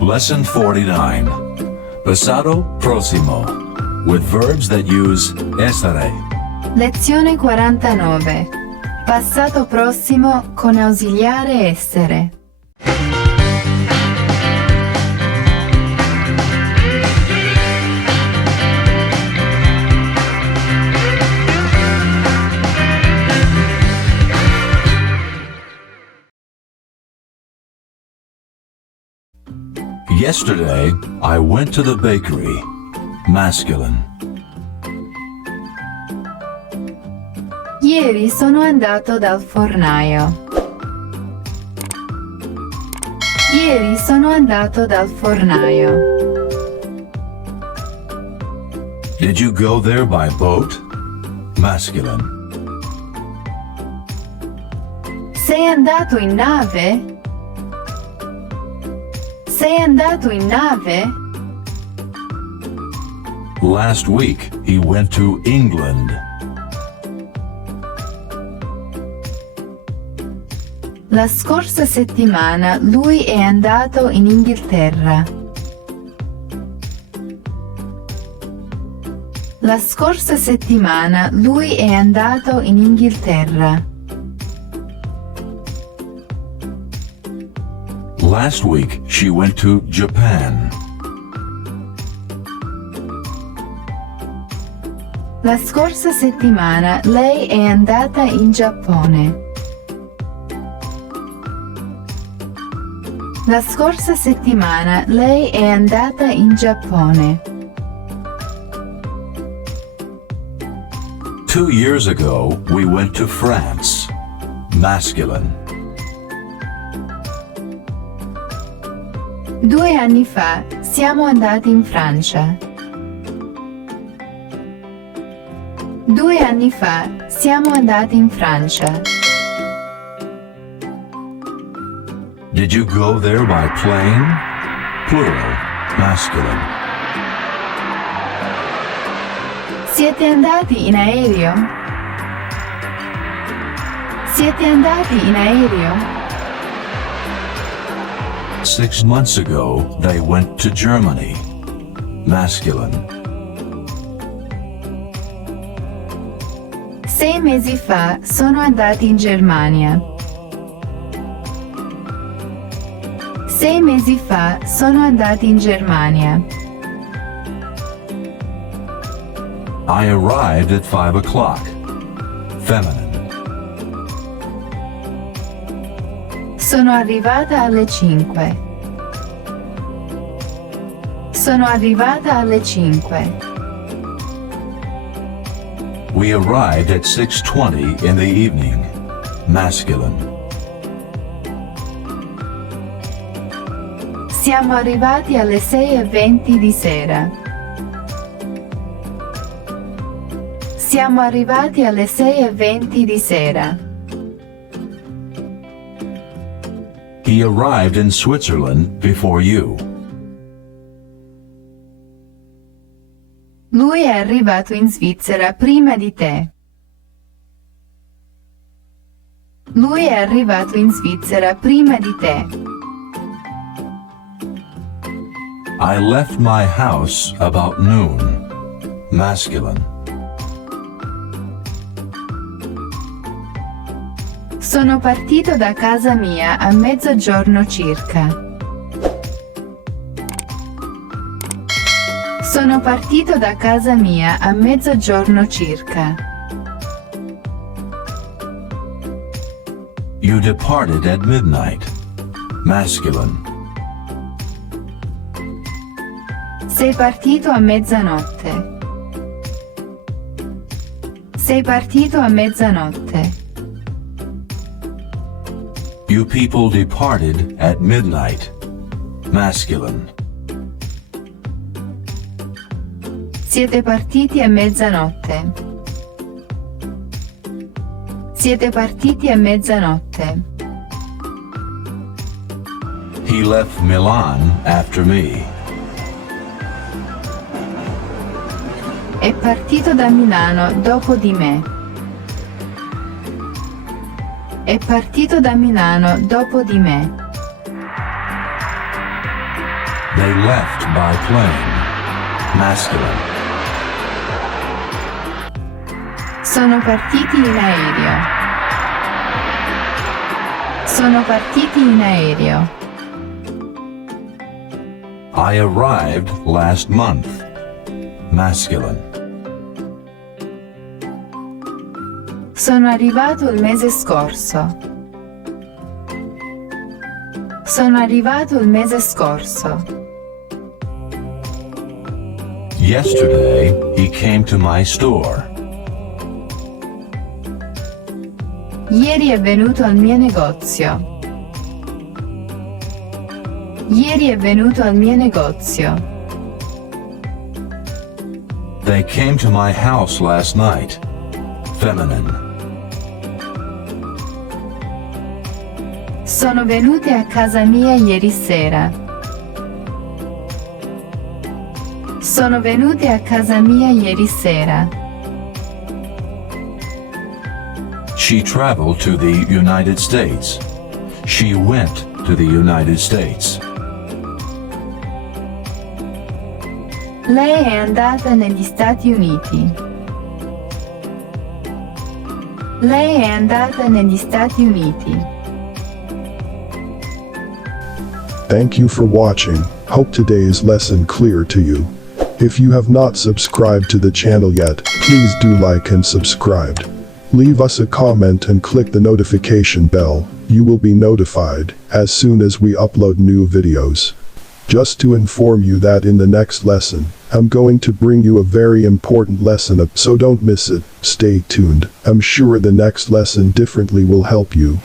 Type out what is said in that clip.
Lesson 49. Passato prossimo, with verbs that use essere. Lezione 49. Passato prossimo con ausiliare essere. Yesterday, I went to the bakery. Masculine. Ieri sono andato dal fornaio. Ieri sono andato dal fornaio. Did you go there by boat? Masculine. Sei andato in nave? Sei andato in nave? Last week, he went to England. La scorsa settimana lui è andato in Inghilterra. La scorsa settimana lui è andato in Inghilterra. Last week, she went to Japan. La scorsa settimana lei è andata in Giappone. La scorsa settimana lei è andata in Giappone. 2 years ago, we went to France. Masculine. 2 anni fa siamo andati in Francia. 2 anni fa siamo andati in Francia. Did you go there by plane? Plural. Masculine. Siete andati in aereo? Siete andati in aereo? 6 months ago, they went to Germany. Masculine. 6 mesi fa sono andati in Germania. 6 mesi fa sono andati in Germania. I arrived at 5 o'clock. Feminine. Sono arrivata alle 5. Sono arrivata alle 5. We arrived at 6:20 in the evening. Masculine. Siamo arrivati alle 6:20 di sera. Siamo arrivati alle 6:20 di sera. He arrived in Switzerland before you. Lui è arrivato in Svizzera prima di te. Lui è arrivato in Svizzera prima di te. I left my house about noon. Masculine. Sono partito da casa mia a mezzogiorno circa. Sono partito da casa mia a mezzogiorno circa. You departed at midnight. Masculine. Sei partito a mezzanotte. Sei partito a mezzanotte. You people departed at midnight. Masculine. Siete partiti a mezzanotte. Siete partiti a mezzanotte. He left Milan after me. È partito da Milano dopo di me. È partito da Milano dopo di me. They left by plane. Masculine. Sono partiti in aereo. Sono partiti in aereo. I arrived last month. Masculine. Sono arrivato il mese scorso. Sono arrivato il mese scorso. Yesterday, he came to my store. Ieri è venuto al mio negozio. Ieri è venuto al mio negozio. They came to my house last night. Feminine. Sono venute a casa mia ieri sera. Sono venute a casa mia ieri sera. She traveled to the United States. She went to the United States. Lei è andata negli Stati Uniti. Lei è andata negli Stati Uniti. Thank you for watching. Hope today's lesson clear to you. If you have not subscribed to the channel yet, please do like and subscribe. Leave us a comment and click the notification bell. You will be notified as soon as we upload new videos. Just to inform you that in the next lesson, I'm going to bring you a very important lesson up, so don't miss it. Stay tuned. I'm sure the next lesson differently will help you.